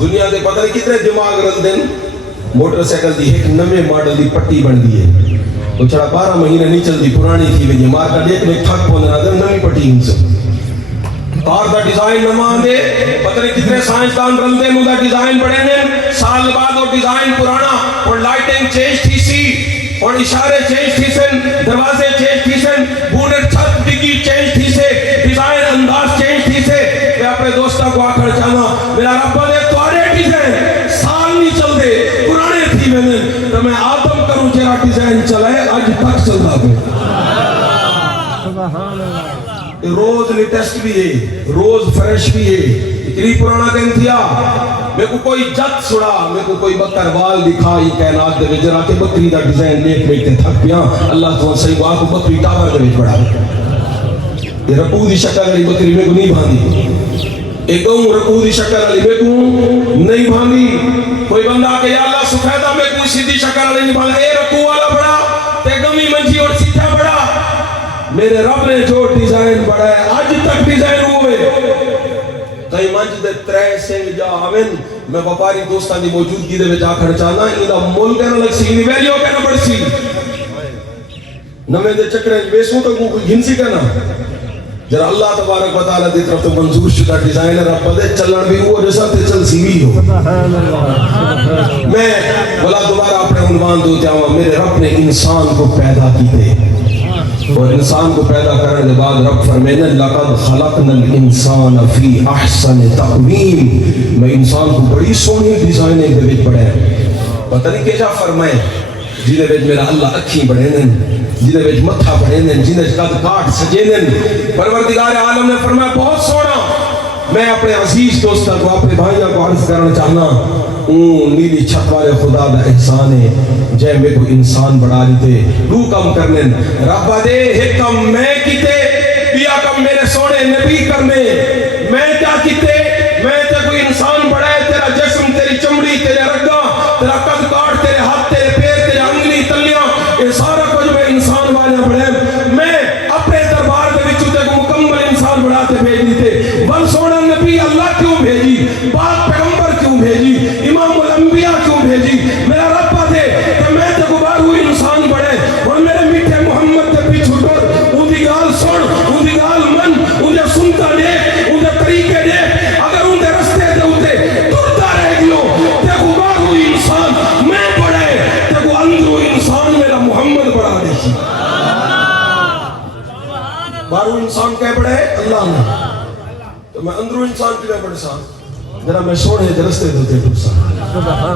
دنیا دے پتہ نہیں کتنے دماغ رل دن موٹر سائیکل دی ایک نوے ماڈل دی پٹی بن دی ہے وہ چھڑا 12 مہینے نہیں چل دی پرانی تھی وجہ مار کا دیکھ میں تھک پوندنا دن نوی پٹی ہوں سے کار دا ڈیزائن نمان دے پتہ نہیں کتنے سائنسدان رل دن دا ڈیزائن بڑھے دن سال بعد وہ ڈیزائن پرانا اور لائٹنگ چینج تھی سی اور اشارے چینج تھی سن دروازے چینج تھی سن بونٹ چھت ڈگی چینج تھی سے ڈیزائن انداز چینج تھی سے میں اپنے دوستہ کو آکھر چاہنا میرا رب دے توارے ڈیزائن سال نہیں چل دے پرانے تھی میں نے تو میں آدم کروں جیرا ڈیزائن چلائے آج تک چل دا گئے روز لیٹسٹ بھی ہے روز فریش بھی ہے اتنی پرانا دن تھیا میں کو کوئی جت سڑا میں کو کوئی بکر وال دکھائی کائنات دے وجرا کے بکری دا ڈیزائن دیکھ میں تے تھک پیا اللہ تو صحیح واہ کو بکری ٹاور دے وچ بڑا یہ رکوع دی شکل والی بکری میں کو نہیں باندھی ایک دم رکوع دی شکل والی میں کو نہیں باندھی کوئی بندہ کہ یا اللہ سفیدہ میں کوئی سیدھی شکل والی نہیں باندھی اے رکوع والا بڑا تے گمی منجی اور سیدھا بڑا میرے رب نے جو ڈیزائن بڑھا ہے آج تک ڈیزائن ہوئے کئی منج دے ترے سنگ جا آمین میں وپاری دوستان دی موجودگی دے میں جا کھڑ چاہنا انہا مول کہنا لگ سی انہی ویلیو کہنا بڑھ سی نمیں دے چکرے بیسوں تو کوئی گھن سی کہنا جرا اللہ تبارک و تعالیٰ دی طرف تو منظور شدہ ڈیزائنر رب دے چلن بھی ہوا جیسا تے چل سی بھی ہو میں بلا دوبارہ اپنے عنوان دوتے آؤں میرے رب نے انسان کو پیدا کی دے اور انسان کو پیدا کرنے کے بعد رب فرمینا لقد خلقنا الانسان فی احسن تقویم میں انسان کو بڑی سونی ڈیزائن ایک دے وچ بڑھے پتہ نہیں کیجا فرمائے جی دے وچ میرا اللہ اکھی بڑھے دن جی دے وچ متھا بڑھے دن جی دے قد کاٹ سجے دن پروردگار عالم نے فرمایا بہت سونا میں اپنے عزیز دوستوں کو اپنے بھائیوں کو عرض کرنا چاہنا نیلی چھت والے خدا دا احسان ہے جے میں کو انسان بڑھا لیتے دو کم کرنے رب دے حکم میں کیتے بیا کم میرے سونے نبی کرنے میں کیا کیتے میں تے کوئی انسان بڑھائے تیرا جسم تیری چمڑی تیرے رگا تیرا قد کاٹ تیرے ہاتھ تیرے پیر تیرے انگلی تلیاں یہ سارا کچھ میں انسان والے بڑھائے میں اپنے دربار دے وچ تے کو مکمل انسان بڑھاتے بھیج دیتے ول سونا نبی اللہ کیوں بھیجی پاک پیغمبر کیوں بھیجی امام الانبیاء کیوں بھیجی میرا رب دے کہ میں تے گبار ہوئی انسان بڑھے اور میرے میٹھے محمد تے پیچھو ٹر ان دی گال سن ان دی گال من ان دے سنتا دے ان دے طریقے دے اگر ان دے رستے دے ہوتے ٹرتا رہ گیو تے گبار ہوئی انسان میں بڑھے تے کو اندرو انسان میرا محمد بڑھا دے بارو انسان کہہ بڑھے اللہ نے تو میں اندرو انسان کی میں بڑھ سا ذرا میں سوڑے درستے دوتے ٹر سا